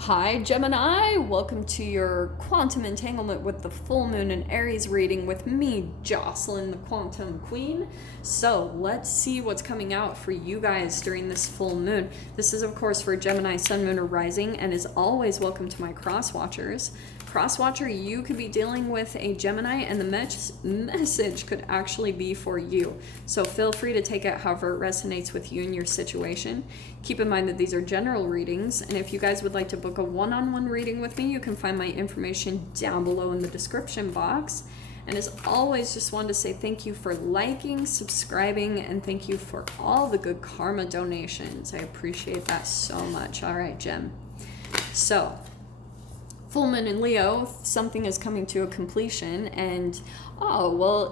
Hi Gemini, welcome to your quantum entanglement with the full moon and Aries reading with me, Jocelyn, the quantum queen. So let's see what's coming out for you guys during this full moon. This is of course for Gemini, sun, moon, or rising, and is always welcome to my cross watchers. Cross watcher, you could be dealing with a Gemini and the message could actually be for you. So feel free to take it however it resonates with you and your situation. Keep in mind that these are general readings, and if you guys would like to book a one-on-one reading with me, you can find my information down below in the description box. And as always, just wanted to say thank you for liking, subscribing, and thank you for all the good karma donations. I appreciate that so much. All right, Gem. So, full moon in Leo, something is coming to a completion, and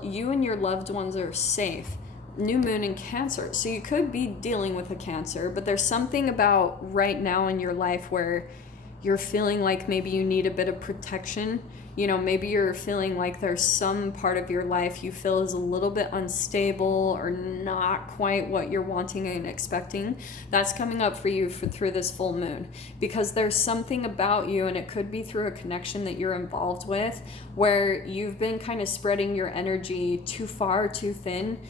you and your loved ones are safe. New moon in Cancer, so you could be dealing with a Cancer, but there's something about right now in your life where you're feeling like maybe you need a bit of protection. You know, maybe you're feeling like there's some part of your life you feel is a little bit unstable or not quite what you're wanting and expecting. That's coming up for you through this full moon, because there's something about you, and it could be through a connection that you're involved with, where you've been kind of spreading your energy too far, too thin.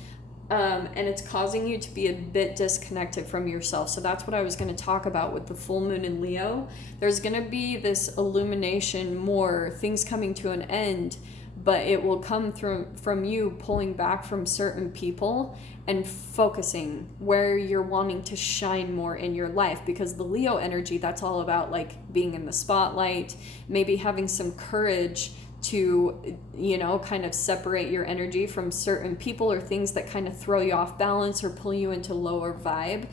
And it's causing you to be a bit disconnected from yourself. So that's what I was going to talk about with the full moon in Leo. There's going to be this illumination, more things coming to an end, but it will come through from you pulling back from certain people and focusing where you're wanting to shine more in your life, because the Leo energy, that's all about like being in the spotlight, maybe having some courage to, you know, kind of separate your energy from certain people or things that kind of throw you off balance or pull you into lower vibe.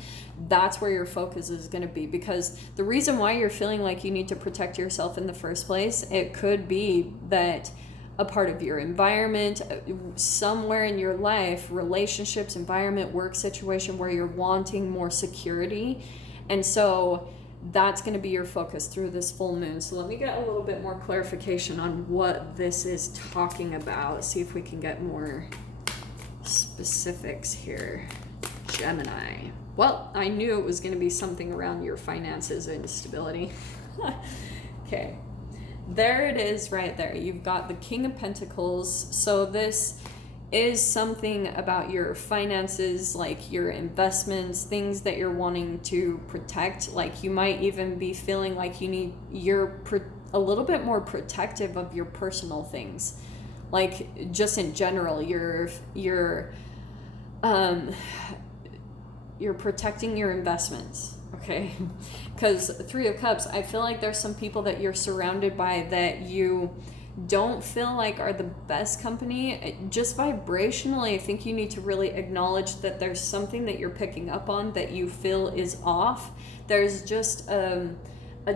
That's where your focus is going to be, because the reason why you're feeling like you need to protect yourself in the first place, it could be that a part of your environment, somewhere in your life, relationships, environment, work situation, where you're wanting more security. And so that's going to be your focus through this full moon. So let me get a little bit more clarification on what this is talking about. See if we can get more specifics here. Gemini. Well, I knew it was going to be something around your finances and stability. Okay. There it is right there. You've got the King of Pentacles. So this is something about your finances, like your investments, things that you're wanting to protect. Like you might even be feeling like you're a little bit more protective of your personal things. Like just in general, you're protecting your investments, okay? Because Three of Cups, I feel like there's some people that you're surrounded by that you don't feel like are the best company. Just vibrationally, I think you need to really acknowledge that there's something that you're picking up on that you feel is off. There's just a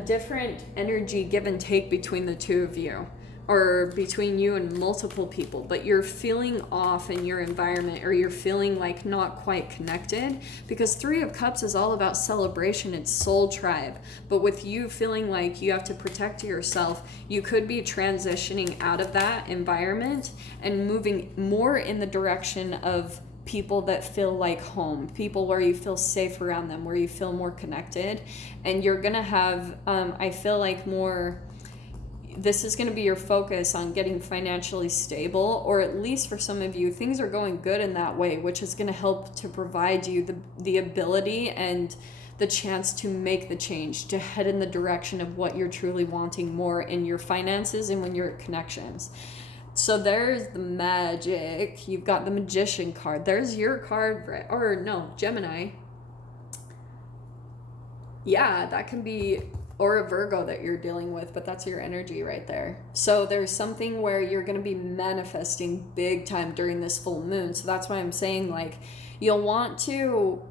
different energy give and take between the two of you, or between you and multiple people, but you're feeling off in your environment, or you're feeling like not quite connected, because Three of Cups is all about celebration. It's soul tribe. But with you feeling like you have to protect yourself, you could be transitioning out of that environment and moving more in the direction of people that feel like home, people where you feel safe around them, where you feel more connected. And you're gonna have I feel like more, this is going to be your focus on getting financially stable, or at least for some of you, things are going good in that way, which is going to help to provide you the ability and the chance to make the change, to head in the direction of what you're truly wanting more in your finances and when your connections. So there's the magic. You've got the Magician card. There's your card, or no, Gemini. Yeah, that can be, or a Virgo that you're dealing with, but that's your energy right there. So there's something where you're going to be manifesting big time during this full moon. So that's why I'm saying, like, you'll want to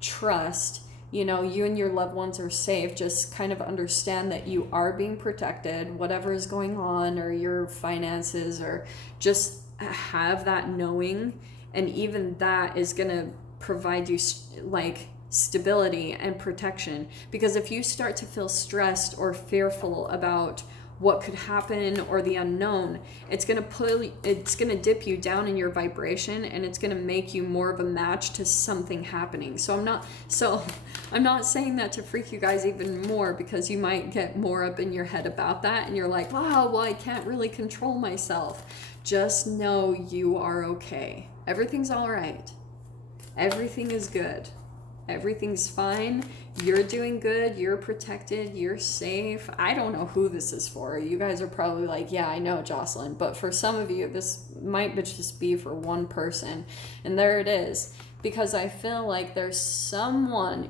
trust, you know, you and your loved ones are safe. Just kind of understand that you are being protected, whatever is going on, or your finances, or just have that knowing. And even that is going to provide you like stability and protection. Because if you start to feel stressed or fearful about what could happen or the unknown, it's going to dip you down in your vibration, and it's going to make you more of a match to something happening. So I'm not saying that to freak you guys even more, because you might get more up in your head about that and you're like, wow, well, I can't really control myself. Just know you are okay. Everything's all right. Everything is good. Everything's fine. You're doing good. You're protected. You're safe. I don't know who this is for. You guys are probably like, yeah, I know, Jocelyn. But for some of you, this might just be for one person. And there it is. Because I feel like there's someone,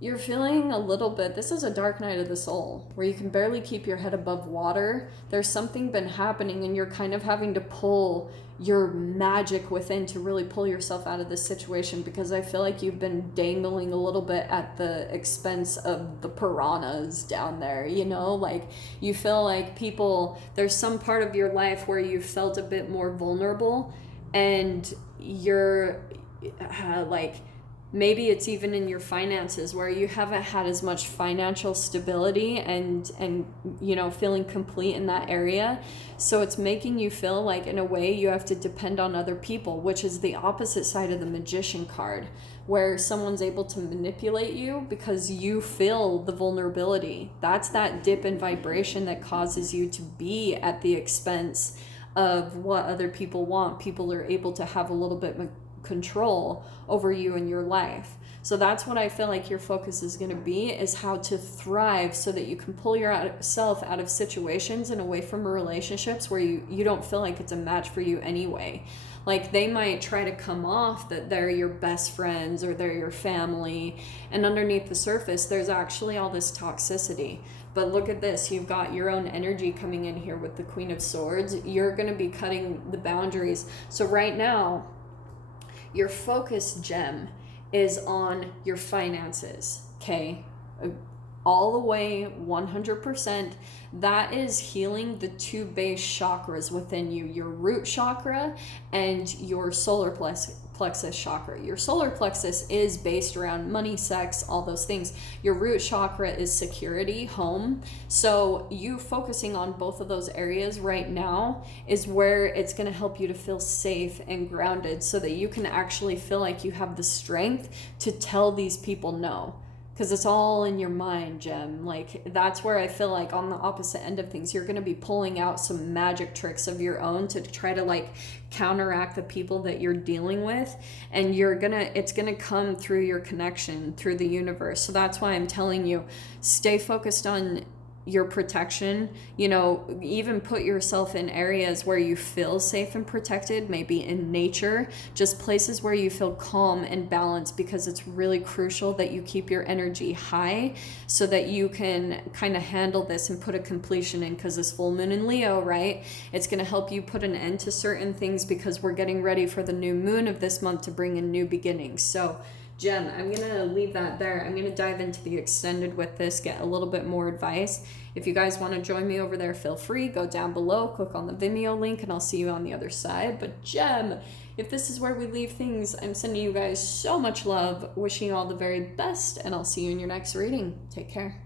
you're feeling a little bit, this is a dark night of the soul, where you can barely keep your head above water. There's something been happening, and you're kind of having to pull your magic within to really pull yourself out of this situation, because I feel like you've been dangling a little bit at the expense of the piranhas down there, you know? Like, you feel like there's some part of your life where you felt a bit more vulnerable, and you're like, maybe it's even in your finances, where you haven't had as much financial stability and you know, feeling complete in that area. So it's making you feel like, in a way, you have to depend on other people, which is the opposite side of the Magician card, where someone's able to manipulate you because you feel the vulnerability. That's that dip in vibration that causes you to be at the expense of what other people want. People are able to have a little bit control over you and your life. So that's what I feel like your focus is going to be, is how to thrive so that you can pull yourself out of situations and away from relationships where you don't feel like it's a match for you anyway. Like, they might try to come off that they're your best friends or they're your family, and underneath the surface there's actually all this toxicity. But look at this, you've got your own energy coming in here with the Queen of Swords. You're going to be cutting the boundaries. So right now, your focus, Gem, is on your finances, okay? All the way, 100%. That is healing the two base chakras within you, your root chakra and your solar plexus chakra. Your solar plexus is based around money, sex, all those things. Your root chakra is security, home. So you focusing on both of those areas right now is where it's going to help you to feel safe and grounded, so that you can actually feel like you have the strength to tell these people no. Because it's all in your mind, Gem. Like, that's where I feel like, on the opposite end of things, you're going to be pulling out some magic tricks of your own to try to, like, counteract the people that you're dealing with. And it's going to come through your connection, through the universe. So that's why I'm telling you, stay focused on your protection. You know, even put yourself in areas where you feel safe and protected, maybe in nature, just places where you feel calm and balanced, because it's really crucial that you keep your energy high so that you can kind of handle this and put a completion in. Because this full moon in Leo, right, it's going to help you put an end to certain things, because we're getting ready for the new moon of this month to bring in new beginnings. So Gem, I'm going to leave that there. I'm going to dive into the extended with this, get a little bit more advice. If you guys want to join me over there, feel free. Go down below, click on the Vimeo link, and I'll see you on the other side. But Gem, if this is where we leave things, I'm sending you guys so much love, wishing you all the very best, and I'll see you in your next reading. Take care.